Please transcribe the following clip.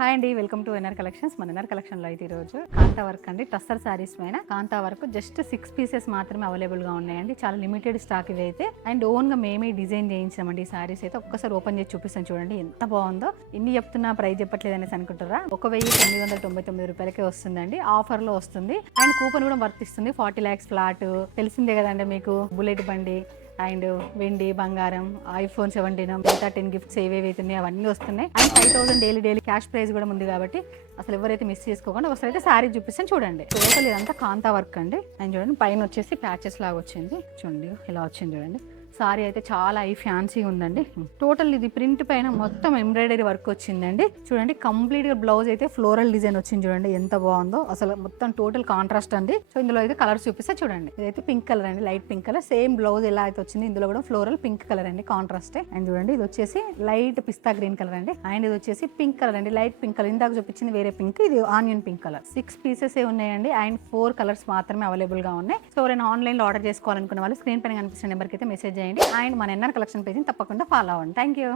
Hi అండి, welcome to NR collections. మన NR కలెక్షన్లో అయితే ఈరోజు కాంతా వర్క్ అండి, టస్సర్ శారీస్ పైన కాంతా వర్క్ జస్ట్ 6 పీసెస్ మాత్రమే అవైలబుల్గా ఉన్నాయండి. చాలా లిమిటెడ్ స్టాక్ ఇవి అయితే, అండ్ ఓన్గా మేమే డిజైన్ చేయించామండి. ఈ శారీస్ అయితే ఒక్కసారి ఓపెన్ చేసి చూపిస్తాను చూడండి ఎంత బాగుందో. ఇన్ని చెప్తున్నా ప్రైస్ చెప్పట్లేదు అనేసి అనుకుంటారా? 1999 రూపాయలకే వస్తుందండి, ఆఫర్లో వస్తుంది. అండ్ కూపన్ కూడా వర్తిస్తుంది. 40 lakhs ఫ్లాట్ తెలిసిందే కదండి మీకు. బుల్లెట్ బండి అండ్ వెండి, బంగారం, ఐఫోన్ 17, మిగతా 10 గిఫ్ట్స్ ఏవేవైతున్నాయి అవన్నీ వస్తున్నాయి. అండ్ 5000 డైలీ క్యాష్ ప్రైజ్ కూడా ఉంది కాబట్టి అసలు ఎవరైతే మిస్ చేసుకోకుండా ఒకసారి అయితే శారీ చూపిస్తాను చూడండి. టోటల్ ఇదంతా కాంతా వర్క్ అండి. అండ్ చూడండి పైన వచ్చేసి ప్యాచెస్ లాగా వచ్చింది చూడండి, ఇలా వచ్చింది చూడండి. సారీ అయితే చాలా ఫ్యాన్సీ ఉందండి. టోటల్ ఇది ప్రింట్ పైన మొత్తం ఎంబ్రాయిడరీ వర్క్ వచ్చిందండి. చూడండి కంప్లీట్ గా బ్లౌజ్ అయితే ఫ్లోరల్ డిజైన్ వచ్చింది చూడండి, ఎంత బాగుందో అసలు. మొత్తం టోటల్ కాంట్రాస్ట్ అండి. సో ఇందులో అయితే కలర్స్ చూపిస్తే చూడండి. ఇదైతే పింక్ కలర్ అండి, light pink colour. Same blouse ఎలా అయితే వచ్చింది ఇందులో కూడా ఫ్లోరల్ పింక్ కలర్ అండి, కాంట్రాస్ట్. అండ్ చూడండి ఇది వచ్చేసి లైట్ పిస్తా గ్రీన్ కలర్ అండి. అండ్ ఇది వచ్చేసి పింక్ కలర్ అండి, లైట్ పింక్ కలర్. ఇందాక చూపించింది వేరే పింక్, ఇది ఆనియన్ పింక్ కలర్. 6 పీసెస్ ఉన్నాయండి అండ్ 4 కలర్స్ మాత్రమే అవైలబుల్ గా ఉన్నాయి. సో ఎవరైనా ఆన్లైన్ లో ఆర్డర్ చేసుకోవాలనుకున్న వాళ్ళు స్క్రీన్ పైన కనిపిస్తున్న నెంబర్కి అయితే మెసేజ్ చేయండి. అండ్ మన ఎన్ఆర్ కలెక్షన్ పేజ్ని తప్పకుండా ఫాలో అవ్వండి. Thank you.